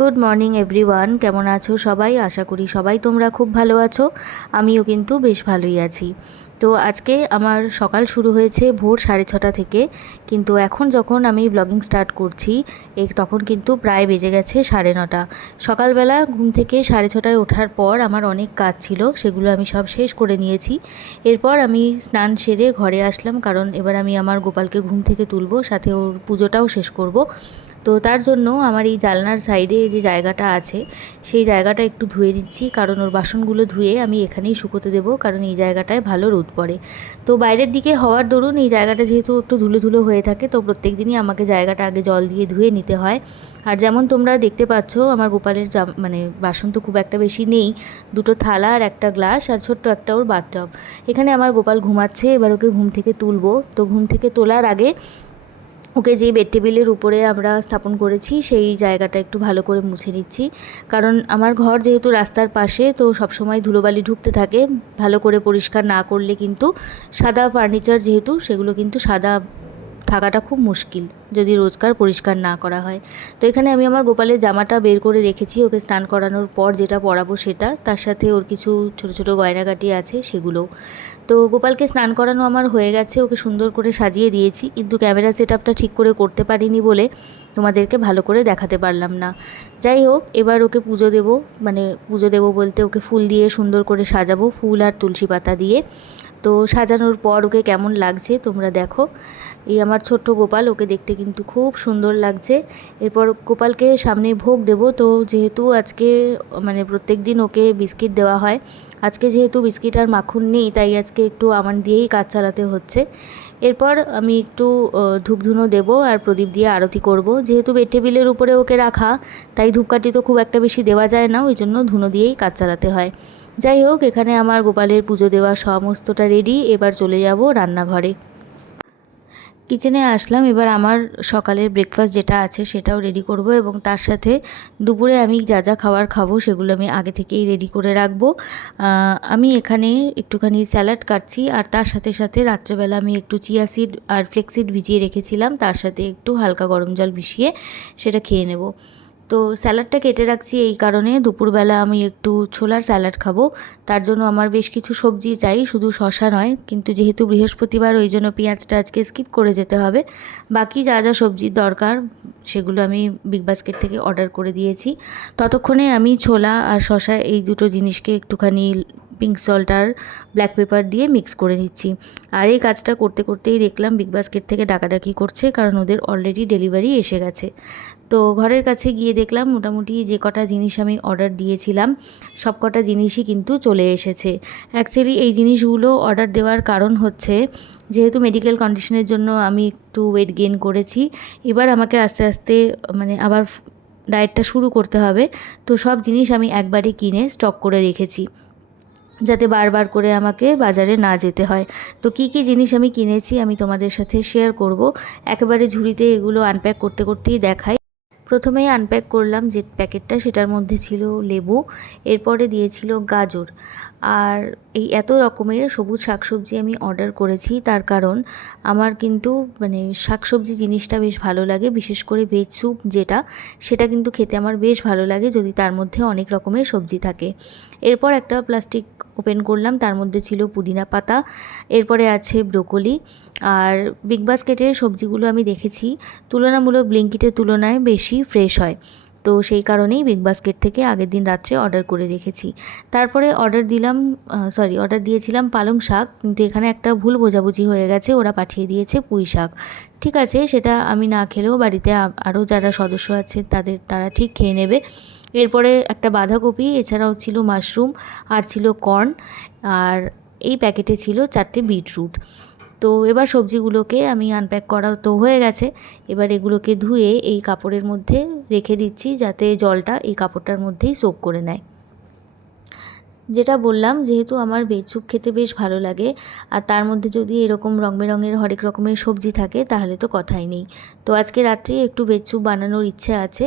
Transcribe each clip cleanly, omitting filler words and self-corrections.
Good morning everyone, কেমন আছো সবাই? আশা করি সবাই তোমরা খুব ভালো আছো। আমিও কিন্তু বেশ ভালোই আছি। তো আজকে আমার সকাল শুরু হয়েছে ভোর 6:30 থেকে, কিন্তু এখন যখন আমি ব্লগিং স্টার্ট করছি তখন কিন্তু প্রায় বেজে গেছে 9:30। সকালবেলা ঘুম থেকে 6:30টায় ওঠার পর আমার অনেক কাজ ছিল, সেগুলো আমি সব শেষ করে নিয়েছি। এরপর আমি স্নান সেরে ঘরে আসলাম, কারণ এবার আমি আমার গোপালকে ঘুম থেকে তুলবো, সাথে ওর পুজোটাও শেষ করব। তো তার জন্য আমার এই জানলার সাইডে যে জায়গাটা আছে সেই জায়গাটা একটু ধুয়ে নিচ্ছি, কারণ ওর বাসনগুলো ধুয়ে আমি এখানেই শুকোতে দেবো, কারণ এই জায়গাটায় ভালো রোদ পড়ে। তো বাইরের দিকে হওয়ার দরুন এই জায়গাটা যেহেতু একটু ধুলো ধুলো হয়ে থাকে, তো প্রত্যেক দিনই আমাকে জায়গাটা আগে জল দিয়ে ধুয়ে নিতে হয়। আর যেমন তোমরা দেখতে পাচ্ছ, আমার গোপালের মানে বাসন তো খুব একটা বেশি নেই, দুটো থালা আর একটা গ্লাস আর ছোট্ট একটা ওর বাথটব। এখানে আমার গোপাল ঘুমাচ্ছে, এবার ওকে ঘুম থেকে তুলবো। তো ঘুম থেকে তোলার আগে ওকে যে বেড টেবিলের উপরে আমরা স্থাপন করেছি সেই জায়গাটা একটু ভালো করে মুছে নিচ্ছি, কারণ আমার ঘর যেহেতু রাস্তার পাশে, তো সবসময় ধুলোবালি ঢুকতে থাকে। ভালো করে পরিষ্কার না করলে কিন্তু সাদা ফার্নিচার যেহেতু, সেগুলো কিন্তু সাদা থাকাটা খুব মুশকিল যদি রোজকার পরিষ্কার না করা হয়। তো এখানে আমি আমার গোপালের জামাটা বের করে রেখেছি, ওকে স্নান করানোর পর যেটা পরাবো সেটা, তার সাথে ওর কিছু ছোট ছোট গয়নাগাটি আছে সেগুলোও। তো গোপালকে স্নান করানো আমার হয়ে গেছে, ওকে সুন্দর করে সাজিয়ে দিয়েছি, কিন্তু ক্যামেরা সেট আপটা ঠিক করে করতে পারিনি বলে তোমাদেরকে ভালো করে দেখাতে পারলাম না। যাই হোক, এবার ওকে পুজো দেবো, মানে পুজো দেবো বলতে ওকে ফুল দিয়ে সুন্দর করে সাজাবো, ফুল আর তুলসী পাতা দিয়ে। তো সাজানোর পর ওকে কেমন লাগছে তোমরা দেখো। এই আমার ছোট্ট গোপাল, ওকে দেখতে কিন্তু খুব সুন্দর লাগছে। এরপর গোপালকে সামনে ভোগ দেব। তো যেহেতু আজকে মানে প্রত্যেক দিন ওকে বিস্কিট দেওয়া হয়, আজকে যেহেতু বিস্কিট আর মাখন নেই, তাই আজকে একটু আমান দিয়েই কাজ চালাতে হচ্ছে। এরপর আমি একটু ধূপধুনো দেবো আর প্রদীপ দিয়ে আরতি করব। যেহেতু বেড টেবিলের উপরে ওকে রাখা, তাই ধূপকাঠি তো খুব একটা বেশি দেওয়া যায় না, ওই জন্য ধুনো দিয়েই কাজ চালাতে হয়। যাই হোক, এখানে আমার গোপালের পুজো দেওয়া সমস্তটা রেডি। এবার চলে যাব রান্নাঘরে। কিচেনে আসলাম, এবার আমার সকালের ব্রেকফাস্ট যেটা আছে সেটাও রেডি করব, এবং তার সাথে দুপুরে আমি যা যা খাবার খাবো সেগুলো আমি আগে থেকেই রেডি করে রাখবো। আমি এখানে একটুখানি স্যালাড কাটছি, আর তার সাথে সাথে রাত্রেবেলা আমি একটু চিয়া সিড আর ফ্লেক্সিড ভিজিয়ে রেখেছিলাম, তার সাথে একটু হালকা গরম জল মিশিয়ে সেটা খেয়ে নেব। তো স্যালাডটা কেটে রাখছি এই কারণে, দুপুরবেলা আমি একটু ছোলার স্যালাড খাবো, তার জন্য আমার বেশ কিছু সবজি চাই, শুধু শশা নয়। কিন্তু যেহেতু বৃহস্পতিবার, ওই জন্য পেঁয়াজটা আজকে স্কিপ করে যেতে হবে। বাকি যা যা সবজির দরকার সেগুলো আমি বিগ বাস্কেট থেকে অর্ডার করে দিয়েছি। ততক্ষণে আমি ছোলা আর শশা এই দুটো জিনিসকে একটুখানি পিঙ্ক সল্ট আর ব্ল্যাক পেপার দিয়ে মিক্স করে নিচ্ছি। আর এই কাজটা করতে করতেই দেখলাম বিগ বাস্কেট থেকে ডাকাডাকি করছে, কারণ ওদের অলরেডি ডেলিভারি এসে গেছে। তো ঘরের কাছে গিয়ে দেখলাম মোটামুটি যে কটা জিনিস আমি অর্ডার দিয়েছিলাম সব কটা জিনিসই কিন্তু চলে এসেছে। অ্যাকচুয়ালি এই জিনিসগুলো অর্ডার দেওয়ার কারণ হচ্ছে, যেহেতু মেডিকেল কন্ডিশনের জন্য আমি একটু ওয়েট গেইন করেছি, এবার আমাকে আস্তে আস্তে মানে আবার ডায়েটটা শুরু করতে হবে। তো সব জিনিস আমি একবারে কিনে স্টক করে রেখেছি, যাতে বারবার করে আমাকে বাজারে না যেতে হয়। তো কী কী জিনিস আমি কিনেছি আমি তোমাদের সাথে শেয়ার করব। একেবারে ঝুড়িতে এগুলো আনপ্যাক করতে করতেই দেখাই। প্রথমেই আনপ্যাক করলাম যে প্যাকেটটা, সেটার মধ্যে ছিল লেবু, এরপরে দিয়েছিল গাজর। আর এই এত রকমের সবুজ শাকসবজি আমি অর্ডার করেছি, তার কারণ আমার কিন্তু মানে শাকসবজি জিনিসটা বেশ ভালো লাগে, বিশেষ করে ভেজ স্যুপ যেটা, সেটা কিন্তু খেতে আমার বেশ ভালো লাগে যদি তার মধ্যে অনেক রকমের সবজি থাকে। এরপর একটা প্লাস্টিক ওপেন করলাম, তার মধ্যে ছিল পুদিনা পাতা, এরপরে আছে ব্রোকলি। আর বিগ বাস্কেটের সবজিগুলো আমি দেখেছি তুলনামূলক ব্লিঙ্কিটের তুলনায় বেশি ফ্রেশ হয়, তো সেই কারণেই বিগ বাস্কেট থেকে আগের দিন রাত্রে অর্ডার করে রেখেছি। তারপরে অর্ডার দিয়েছিলাম পালং শাক, কিন্তু এখানে একটা ভুল বোঝাবুঝি হয়ে গেছে, ওরা পাঠিয়ে দিয়েছে পুঁই শাক। ঠিক আছে, সেটা আমি না খেলেও বাড়িতে আরও যারা সদস্য আছে তারা ঠিক খেয়ে নেবে। এরপরে একটা বাঁধাকপি, এছাড়াও ছিল মাশরুম আর ছিল কর্ন, আর এই প্যাকেটে ছিল 4টে বিটরুট। তো এবার সবজিগুলোকে আমি আনপ্যাক করা তো হয়ে গেছে, এবার এগুলোকে ধুয়ে এই কাপড়ের মধ্যে রেখে দিচ্ছি, যাতে জলটা এই কাপড়টার মধ্যেই সোক করে নেয়। যেটা বললাম, যেহেতু আমার ভেজ স্যুপ খেতে বেশ ভালো লাগে, আর তার মধ্যে যদি এরকম রং বেরঙের হরেক রকমের সবজি থাকে তাহলে তো কথাই নেই। তো আজকে রাত্রে একটু ভেজ স্যুপ বানানোর ইচ্ছে আছে,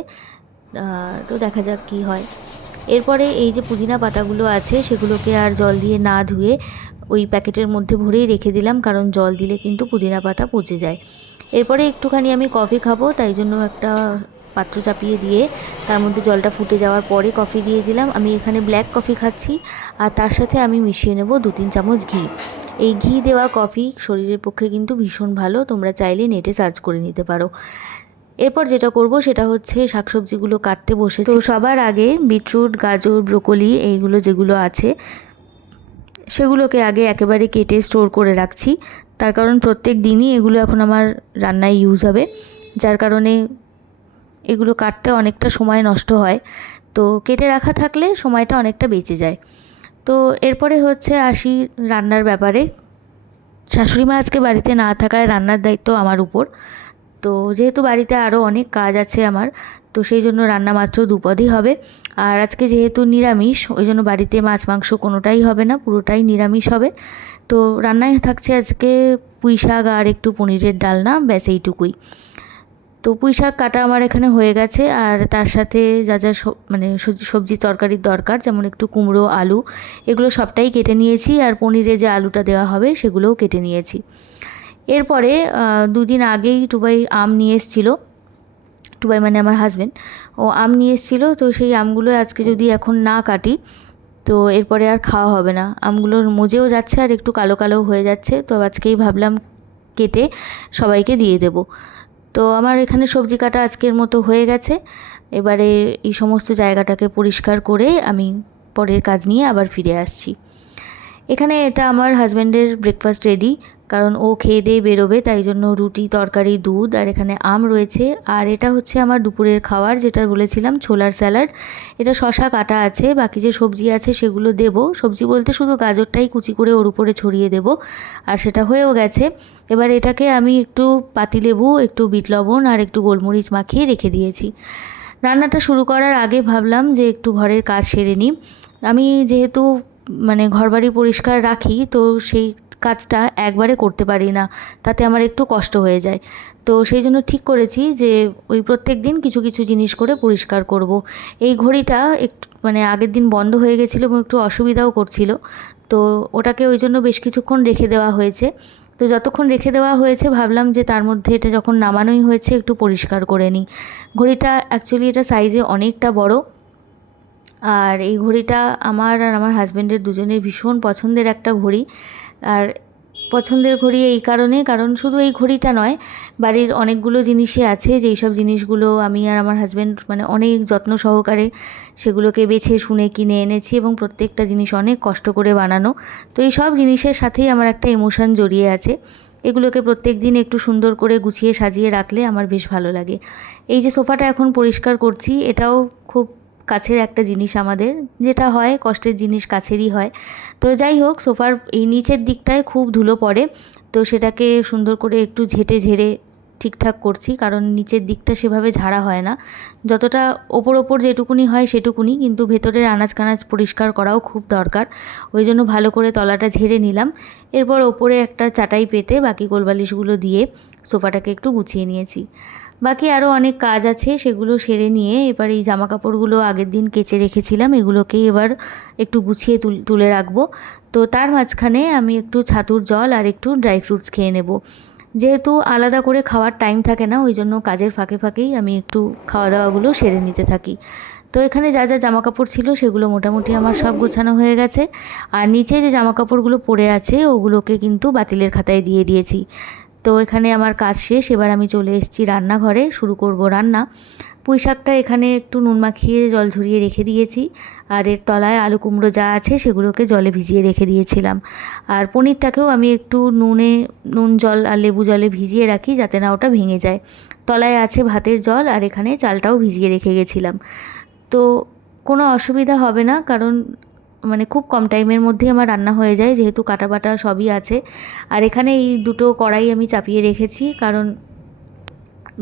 তো দেখা যাক কী হয়। এরপরে এই যে পুদিনা পাতাগুলো আছে সেগুলোকে আর জল দিয়ে না ধুয়ে ওই প্যাকেটের মধ্যে ভরেই রেখে দিলাম, কারণ জল দিলে কিন্তু পুদিনা পাতা পচে যায়। এরপরে একটুখানি আমি কফি খাবো, তাই জন্য একটা পাত্র চাপিয়ে দিয়ে তার মধ্যে জলটা ফুটে যাওয়ার পরে কফি দিয়ে দিলাম। আমি এখানে ব্ল্যাক কফি খাচ্ছি, আর তার সাথে আমি মিশিয়ে নেব 2-3 চামচ ঘি। এই ঘি দেওয়া কফি শরীরের পক্ষে কিন্তু ভীষণ ভালো, তোমরা চাইলে নেটে সার্চ করে নিতে পারো। এরপর যেটা করব সেটা হচ্ছে শাকসবজিগুলো কাটতে বসেছি। তো সবার আগে বিটরুট, গাজর, ব্রোকলি এইগুলো যেগুলো আছে সেগুলোকে আগে একেবারে কেটে স্টোর করে রাখছি। তার কারণ প্রত্যেক দিনই এগুলো এখন আমার রান্নায় ইউজ হবে, যার কারণে এগুলো কাটতে অনেকটা সময় নষ্ট হয়। তো কেটে রাখা থাকলে সময়টা অনেকটা বেঁচে যায়। তো এরপরে হচ্ছে আসি রান্নার ব্যাপারে। শাশুড়ি মা আজকে বাড়িতে না থাকায় রান্নার দায়িত্ব আমার উপর। তো যেহেতু বাড়িতে আরও অনেক কাজ আছে আমার, তো সেই জন্য রান্না মাত্র 2 পদই হবে। আর আজকে যেহেতু নিরামিষ, ওই জন্য বাড়িতে মাছ মাংস কোনোটাই হবে না, পুরোটাই নিরামিষ হবে। তো রান্নায় থাকছে আজকে পুঁই শাক আর একটু পনিরের ডালনা, ব্যাস এইটুকুই। তো পুঁই শাক কাটা আমার এখানে হয়ে গেছে, আর তার সাথে যা যা সবজি তরকারির দরকার, যেমন একটু কুমড়ো, আলু, এগুলো সবটাই কেটে নিয়েছি। আর পনিরে যে আলুটা দেওয়া হবে সেগুলোও কেটে নিয়েছি। এরপরে 2 দিন আগেই টুবাই আম নিয়ে এসেছিলো। টুবাই মানে আমার হাজব্যান্ড, ও আম নিয়ে এসেছিলো। তো সেই আমগুলো আজকে যদি এখন না কাটি তো এরপরে আর খাওয়া হবে না। আমগুলোর মজেও যাচ্ছে আর একটু কালো কালো হয়ে যাচ্ছে। তো আজকেই ভাবলাম কেটে সবাইকে দিয়ে দেব। তো আমার এখানে সবজি কাটা আজকের মতো হয়ে গেছে। এবারে এই সমস্ত জায়গাটাকে পরিষ্কার করে আমি পরের কাজ নিয়ে আবার ফিরে আসছি। এখানে এটা আমার হাজব্যান্ডের ব্রেকফাস্ট রেডি, কারণ ও খেয়ে দিয়ে বেরোবে, তাই জন্য রুটি, তরকারি, দুধ, আর এখানে আম রয়েছে। আর এটা হচ্ছে আমার দুপুরের খাবার, যেটা বলেছিলাম ছোলার স্যালাড। এটা শশা কাটা আছে, বাকি যে সবজি আছে সেগুলো দেব। সবজি বলতে শুধু গাজরটাই কুচি করে ওর উপরে ছড়িয়ে দেব, আর সেটা হয়েও গেছে। এবার এটাকে আমি একটু পাতিলেবু, একটু বিট লবণ আর একটু গোলমরিচ মাখিয়ে রেখে দিয়েছি। রান্নাটা শুরু করার আগে ভাবলাম যে একটু ঘরের কাজ সেরে নিই। আমি যেহেতু মানে ঘরবাড়ি পরিষ্কার রাখি, তো সেই কাজটা একবারে করতে পারি না, তাতে আমার একটু কষ্ট হয়ে যায়। তো সেই জন্য ঠিক করেছি যে ওই প্রত্যেক দিন কিছু কিছু জিনিস করে পরিষ্কার করব। এই ঘড়িটা একটু মানে আগের দিন বন্ধ হয়ে গেছিলো এবং একটু অসুবিধাও করছিল। তো ওটাকে ওই জন্য বেশ কিছুক্ষণ রেখে দেওয়া হয়েছে। তো যতক্ষণ রেখে দেওয়া হয়েছে ভাবলাম যে তার মধ্যে এটা যখন নামানোই হয়েছে একটু পরিষ্কার করে নিই। ঘড়িটা অ্যাকচুয়ালি এটা সাইজে অনেকটা বড়, আর এই ঘড়িটা আমার আর আমার হাজব্যান্ডের দুজনের ভীষণ পছন্দের একটা ঘড়ি। আর পছন্দের ঘড়ি এই কারণে, কারণ শুধু এই ঘড়িটা নয়, বাড়ির অনেকগুলো জিনিসই আছে যেই সব জিনিসগুলো আমি আর আমার হাজব্যান্ড মানে অনেক যত্ন সহকারে সেগুলোকে বেছে শুনে কিনে এনেছি, এবং প্রত্যেকটা জিনিস অনেক কষ্ট করে বানানো। তো এই সব জিনিসের সাথেই আমার একটা ইমোশন জড়িয়ে আছে। এগুলোকে প্রত্যেক দিন একটু সুন্দর করে গুছিয়ে সাজিয়ে রাখলে আমার বেশ ভালো লাগে। এই যে সোফাটা এখন পরিষ্কার করছি, এটাও খুব কাছের একটা জিনিস আমাদের, যেটা হয় কষ্টের জিনিস কাছেরই হয়। তো যাই হোক, সোফার এই নিচের দিকটায় খুব ধুলো পড়ে, তো সেটাকে সুন্দর করে একটু ঝেঁটে ঝেড়ে ঠিকঠাক করছি, কারণ নিচের দিকটা সেভাবে ঝাড়া হয় না। যতটা ওপর যেটুকুনি হয় সেটুকুনি, কিন্তু ভেতরের আনাজ কানাজ পরিষ্কার করাও খুব দরকার। ওই জন্য ভালো করে তলাটা ঝেড়ে নিলাম। এরপর ওপরে একটা চাটাই পেতে বাকি কোলবালিশগুলো দিয়ে সোফাটাকে একটু গুছিয়ে নিয়েছি। বাকি আরও অনেক কাজ আছে, সেগুলো সেরে নিয়ে এবার এই জামাকাপড়গুলো আগের দিন কেচে রেখেছিলাম, এগুলোকেই এবার একটু গুছিয়ে তুলে রাখবো। তো তার মাঝখানে আমি একটু ছাতুর জল আর একটু ড্রাই ফ্রুটস খেয়ে নেব। যেহেতু আলাদা করে খাওয়ার টাইম থাকে না, ওই জন্য কাজের ফাঁকে ফাঁকেই আমি একটু খাওয়া দাওয়াগুলো সেরে নিতে থাকি। তো এখানে যা যা জামাকাপড় ছিল সেগুলো মোটামুটি আমার সব গোছানো হয়ে গেছে। আর নিচে যে জামাকাপড়গুলো পড়ে আছে ওগুলোকে কিন্তু বাতিলের খাতায় দিয়ে দিয়েছি। তো এখানে আমার কাজ শেষ, এবার আমি চলে এসেছি রান্নাঘরে, শুরু করব রান্না। পুঁই শাকটা এখানে একটু নুন মাখিয়ে জল ঝরিয়ে রেখে দিয়েছি, আর এর তলায় আলু কুমড়ো যা আছে সেগুলোকে জলে ভিজিয়ে রেখে দিয়েছিলাম। আর পনিরটাকেও আমি একটু নুন জল আর লেবু জলে ভিজিয়ে রাখি, যাতে না ওটা ভেঙে যায়। তলায় আছে ভাতের জল, আর এখানে চালটাও ভিজিয়ে রেখে গেছিলাম। তো কোনো অসুবিধা হবে না, কারণ মানে খুব কম টাইমের মধ্যেই আমার রান্না হয়ে যায়, যেহেতু কাটা বাটা সবই আছে। আর এখানে এই দুটো কড়াই আমি চাপিয়ে রেখেছি, কারণ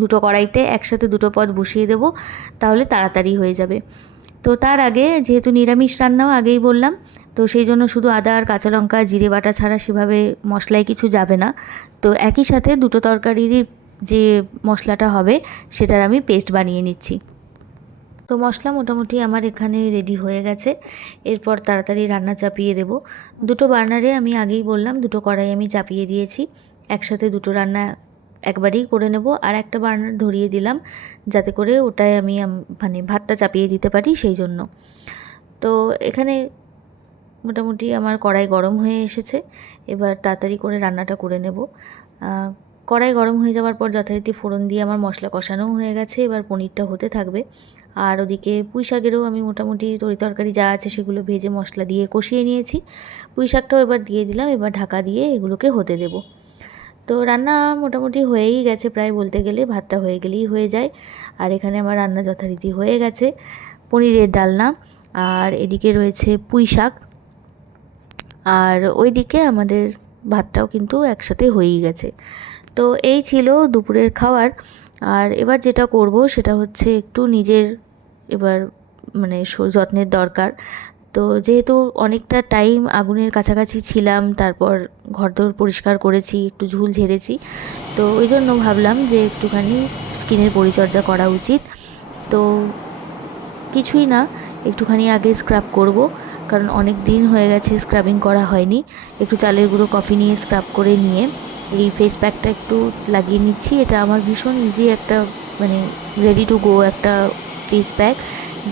দুটো কড়াইতে একসাথে দুটো পদ বসিয়ে দেবো, তাহলে তাড়াতাড়ি হয়ে যাবে। তো তার আগে যেহেতু নিরামিষ রান্নাও আগেই বললাম, তো সেই জন্য শুধু আদা আর কাঁচা লঙ্কা জিরে বাটা ছাড়া সেভাবে মশলায় কিছু যাবে না। তো একই সাথে দুটো তরকারির যে মশলাটা হবে সেটার আমি পেস্ট বানিয়ে নিচ্ছি। তো মশলা মোটামুটি আমার এখানে রেডি হয়ে গেছে। এরপর তাড়াতাড়ি রান্না চাপিয়ে দেব। দুটো বার্নারে আমি আগেই বললাম দুটো কড়াই আমি চাপিয়ে দিয়েছি, একসাথে দুটো রান্না একবারেই করে নেব। আর একটা বার্নার ধরিয়ে দিলাম যাতে করে ওটায় আমি মানে ভাতটা চাপিয়ে দিতে পারি, সেই জন্য। তো এখানে মোটামুটি আমার কড়াই গরম হয়ে এসেছে, এবার তাড়াতাড়ি করে রান্নাটা করে নেব। কড়াই গরম হয়ে যাওয়ার পর যথারীতি ফোড়ন দিয়ে আমার মশলা কষানোও হয়ে গেছে, এবার পনিরটা হতে থাকবে। আর ওদিকে পুঁই শাকেরও আমি মোটামুটি তরকারি যা আছে সেগুলো ভেজে মশলা দিয়ে কষিয়ে নিয়েছি। পুঁই শাকটাও এবার দিয়ে দিলাম, এবার ঢাকা দিয়ে এগুলোকে হতে দেব। তো রান্না মোটামুটি হয়েই গেছে প্রায় বলতে গেলে, ভাতটা হয়ে গেলেই হয়ে যায়। আর এখানে আমার রান্না যথারীতি হয়ে গেছে, পনিরের ডালনা, আর এদিকে রয়েছে পুঁই শাক, আর ওইদিকে আমাদের ভাতটাও কিন্তু একসাথে হয়েই গেছে। তো এই ছিল দুপুরের খাবার। আর এবার যেটা করব সেটা হচ্ছে একটু নিজের এবার মানে যত্নের দরকার। তো যেহেতু অনেকটা টাইম আগুনের কাছাকাছি ছিলাম, তারপর ঘরদোর পরিষ্কার করেছি, একটু ঝুল ঝেড়েছি, তো ওই জন্য ভাবলাম যে একটুখানি স্কিনের পরিচর্যা করা উচিত। তো কিছুই না, একটুখানি আগে স্ক্রাব করব, কারণ অনেক দিন হয়ে গেছে স্ক্রাবিং করা হয়নি। একটু চালের গুঁড়ো কফি নিয়ে স্ক্রাব করে নিয়ে এই ফেস প্যাকটা একটু লাগিয়ে নিচ্ছি। এটা আমার ভীষণ ইজি একটা মানে রেডি টু গো একটা ফেস প্যাক,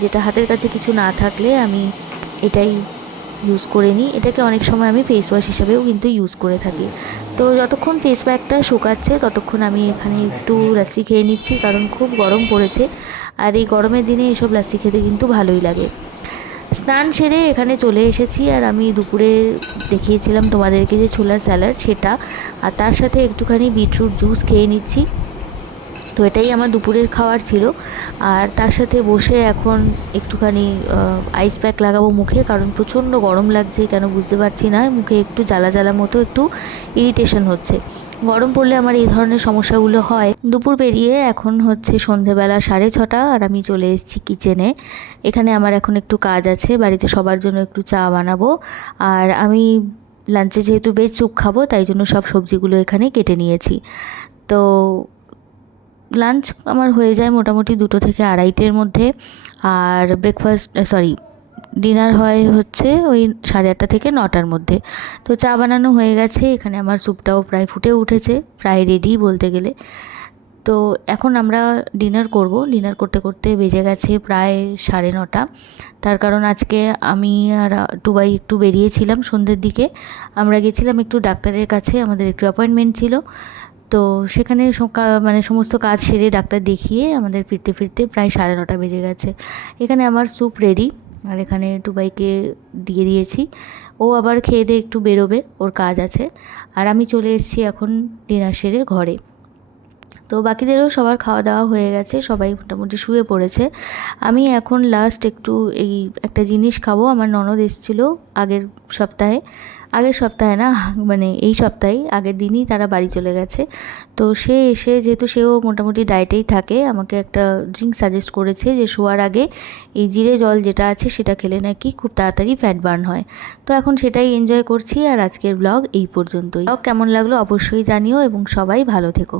যেটা হাতের কাছে কিছু না থাকলে আমি এটাই ইউজ করে নিই। এটাকে অনেক সময় আমি ফেস ওয়াশ হিসাবেও কিন্তু ইউজ করে থাকি। তো যতক্ষণ ফেস প্যাকটা শুকাচ্ছে ততক্ষণ আমি এখানে একটু লাস্সি খেয়ে নিচ্ছি, কারণ খুব গরম পড়েছে, আর এই গরমের দিনে এসব লাস্সি খেতে কিন্তু ভালোই লাগে। স্নান সেরে এখানে চলে এসেছি, আর আমি দুপুরে দেখিয়েছিলাম তোমাদেরকে যে ছোলার স্যালাড, সেটা আর তার সাথে একটুখানি বিটরুট জুস খেয়ে নিচ্ছি। তো এটাই আমার দুপুরের খাবার ছিল। আর তার সাথে বসে এখন একটুখানি আইস প্যাক লাগাবো মুখে, কারণ প্রচণ্ড গরম লাগছে, কেন বুঝতে পারছি না, মুখে একটু জ্বালা জ্বালা মতো একটু ইরিটেশন হচ্ছে। গরম পড়লে আমার এই ধরনের সমস্যাগুলো হয়। দুপুর পেরিয়ে এখন হচ্ছে সন্ধেবেলা 6:30, আর আমি চলে এসেছি কিচেনে। এখানে আমার এখন একটু কাজ আছে, বাড়িতে সবার জন্য একটু চা বানাবো। আর আমি লাঞ্চে যেহেতু ভেজ স্যুপ খাবো, তাই জন্য সব সবজিগুলো এখানে কেটে নিয়েছি। তো লাঞ্চ আমার হয়ে যায় মোটামুটি 2টো থেকে 2:30-এর মধ্যে, আর ডিনার হয় হচ্ছে ওই 8:30 থেকে 9টার মধ্যে। তো চা বানানো হয়ে গেছে, এখানে আমার স্যুপটাও প্রায় ফুটে উঠেছে, প্রায় রেডি বলতে গেলে। তো এখন আমরা ডিনার করব। ডিনার করতে করতে বেজে গেছে প্রায় 9:30। তার কারণ আজকে আমি আর টুবাই একটু বেরিয়েছিলাম সন্ধ্যের দিকে। আমরা গেছিলাম একটু ডাক্তারের কাছে, আমাদের একটু অ্যাপয়েন্টমেন্ট ছিল। তো সেখানে মানে সমস্ত কাজ সেরে ডাক্তার দেখিয়ে আমাদের ফিরতে ফিরতে প্রায় 9:30 বেজে গেছে। এখানে আমার স্যুপ রেডি, আর এখানে টুবাইকে দিয়ে দিয়েছি, ও আবার খেয়ে দিয়ে একটু বেরোবে, ওর কাজ আছে। আর আমি চলে এসেছি এখন ডিনার সেরে ঘরে। তো বাকিদেরও সবার খাওয়া দাওয়া হয়ে গেছে, সবাই মোটামুটি শুয়ে পড়েছে। আমি এখন লাস্ট একটু এই একটা জিনিস খাবো। আমার ননদ এসেছিলো আগের সপ্তাহে না, মানে এই সপ্তাহেই, আগের দিনই তারা বাড়ি চলে গেছে। তো সে এসে, যেহেতু সেও মোটামুটি ডায়েটেই থাকে, আমাকে একটা ড্রিঙ্ক সাজেস্ট করেছে যে শোয়ার আগে এই জিরে জল যেটা আছে সেটা খেলে নাকি খুব তাড়াতাড়ি ফ্যাট বার্ন হয়। তো এখন সেটাই এনজয় করছি। আর আজকের ব্লগ এই পর্যন্তই। কেমন লাগলো অবশ্যই জানিও, এবং সবাই ভালো থেকো।